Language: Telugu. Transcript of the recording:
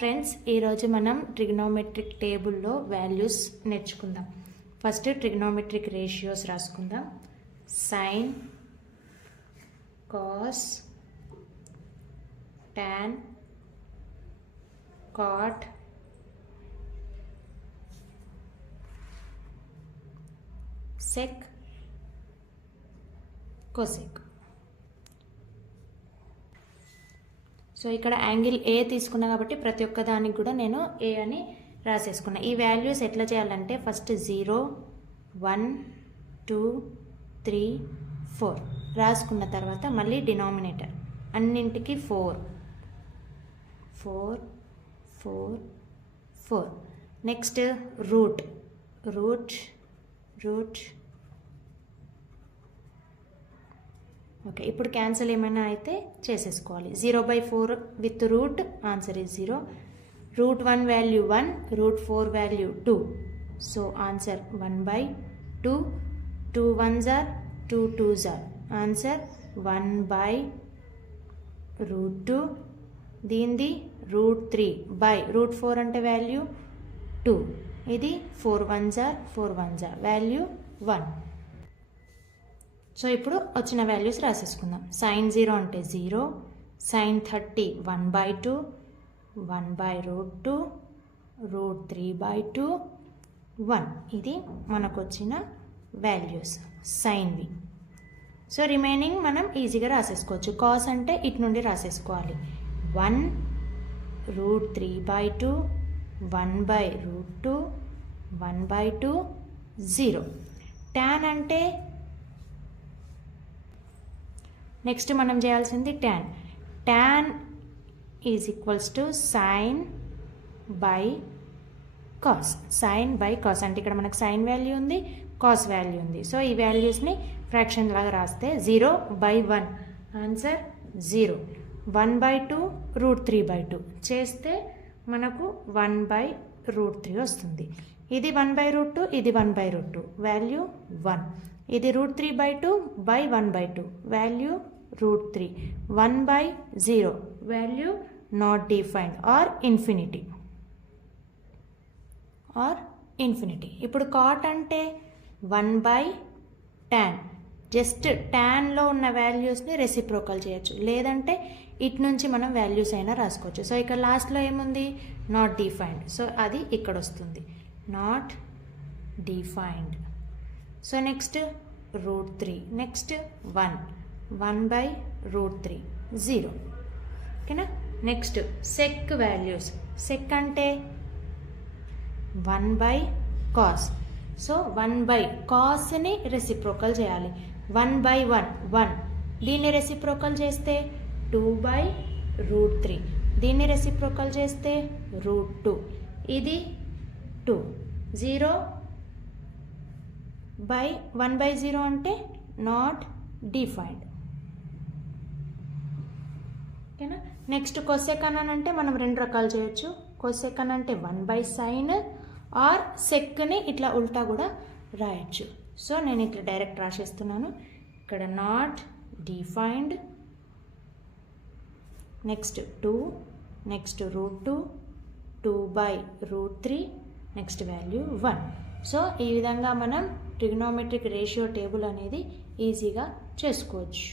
ఫ్రెండ్స్, ఈరోజు మనం ట్రిగ్నోమెట్రిక్ టేబుల్లో వాల్యూస్ నేర్చుకుందాం. ఫస్ట్ ట్రిగ్నోమెట్రిక్ రేషియోస్ రాసుకుందాం. Sine, cos, tan, cot, sec, cosec. So ఇక్కడ యాంగిల్ ఏ తీసుకున్నా కాబట్టి ప్రతి ఒక్క దానికి కూడా నేను ఏ అని రాసేసుకున్నా. ఈ వాల్యూస్ ఎట్లా చేయాలంటే ఫస్ట్ 0, 1, 2, 3, 4 రాసుకున్న తర్వాత మళ్ళీ డినామినేటర్ అన్నింటికి 4, 4, 4, 4. Next root, okay. ఇప్పుడు క్యాన్సిల్ ఏమైనా అయితే చేసేసుకోవాలి. 0/4 with root, answer is 0. Root 1 value 1, root 4 value 2. So answer 1/2. 2 1s are 2 2s are. Answer 1/√2. దీనిది రూట్ 3 బై రూట్ 4 అంటే వాల్యూ 2. ఇది 4 1s are 4 1s are value 1. So ఇప్పుడు వచ్చిన వాల్యూస్ రాసేసుకుందాం. సైన్ 0 అంటే 0, సైన్ 30 1/2, 1/√2, రూట్ 3/2, 1. ఇది మనకు వచ్చిన వాల్యూస్ సైన్వి. సో రిమైనింగ్ మనం ఈజీగా రాసేసుకోవచ్చు. కాస్ అంటే ఇటు నుండి రాసేసుకోవాలి. 1 రూట్ 3/2, 1/√2, 1/2, 0. టాన్ అంటే నెక్స్ట్ మనం చేయాల్సింది tan is equals to sine by cos. Sine by cos అంటే ఇక్కడ మనకు సైన్ వాల్యూ ఉంది, కాస్ వాల్యూ ఉంది. సో ఈ వాల్యూస్ని ఫ్రాక్షన్ లాగా రాస్తే 0/1 ఆన్సర్ 0. 1/2 రూట్ 3/2 చేస్తే మనకు 1/√3 వస్తుంది. ఇది 1/√2, ఇది 1/√2 వాల్యూ 1. ఇది root 3/2 by 1/2 value root 3. 1/0 value not defined or infinity. ఇప్పుడు కాట్ అంటే 1/tan. జస్ట్ ట్యాన్లో ఉన్న వాల్యూస్ని రెసిప్రోకల్ చేయొచ్చు, లేదంటే ఇటు నుంచి మనం వాల్యూస్ అయినా రాసుకోవచ్చు. సో ఇక్కడ లాస్ట్లో ఏముంది, నాట్ డిఫైన్డ్. సో అది ఇక్కడ వస్తుంది, not defined. So next root 3, next 1/√3 0. ఓకేనా. Next check values. సెక్ అంటే 1/cos. సో 1/cosని రెసిప్రోకల్ చేయాలి. 1/1 1. దీన్ని రెసిప్రోకల్ చేస్తే 2/√3. దీన్ని రెసిప్రోకల్ చేస్తే రూట్ 2. ఇది 2. 0/1/0 అంటే నాట్ డిఫైన్డ్. ఓకేనా. నెక్స్ట్ కొసెకన్ అంటే మనం 2 రకాలు చేయొచ్చు. కొసెకన్ అంటే 1/sin ఆర్ సెక్ని ఇట్లా ఉల్టా కూడా రాయొచ్చు. సో నేను ఇట్లా డైరెక్ట్ రాసేస్తున్నాను. ఇక్కడ not defined, next 2, next root 2, 2/√3, next value 1. So ఈ విధంగా మనం ట్రిగ్నోమెట్రిక్ రేషియో టేబుల్ అనేది ఈజీగా చేసుకోవచ్చు.